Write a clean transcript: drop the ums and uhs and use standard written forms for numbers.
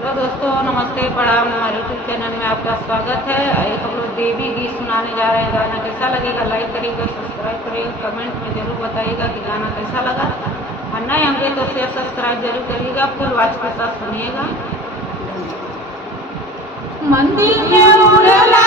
हेलो दोस्तों, नमस्ते, प्रणाम। हमारे यूट्यूब चैनल में आपका स्वागत है। एक हम लोग देवी गीत सुनाने जा रहे हैं। गाना कैसा लगेगा लाइक करिएगा, सब्सक्राइब करिएगा, कमेंट में जरूर बताइएगा कि गाना कैसा लगा। और नए होंगे तो शेयर सब्सक्राइब जरूर करिएगा। फुल वॉच के साथ सुनिएगा। मंदिर में उड़ेला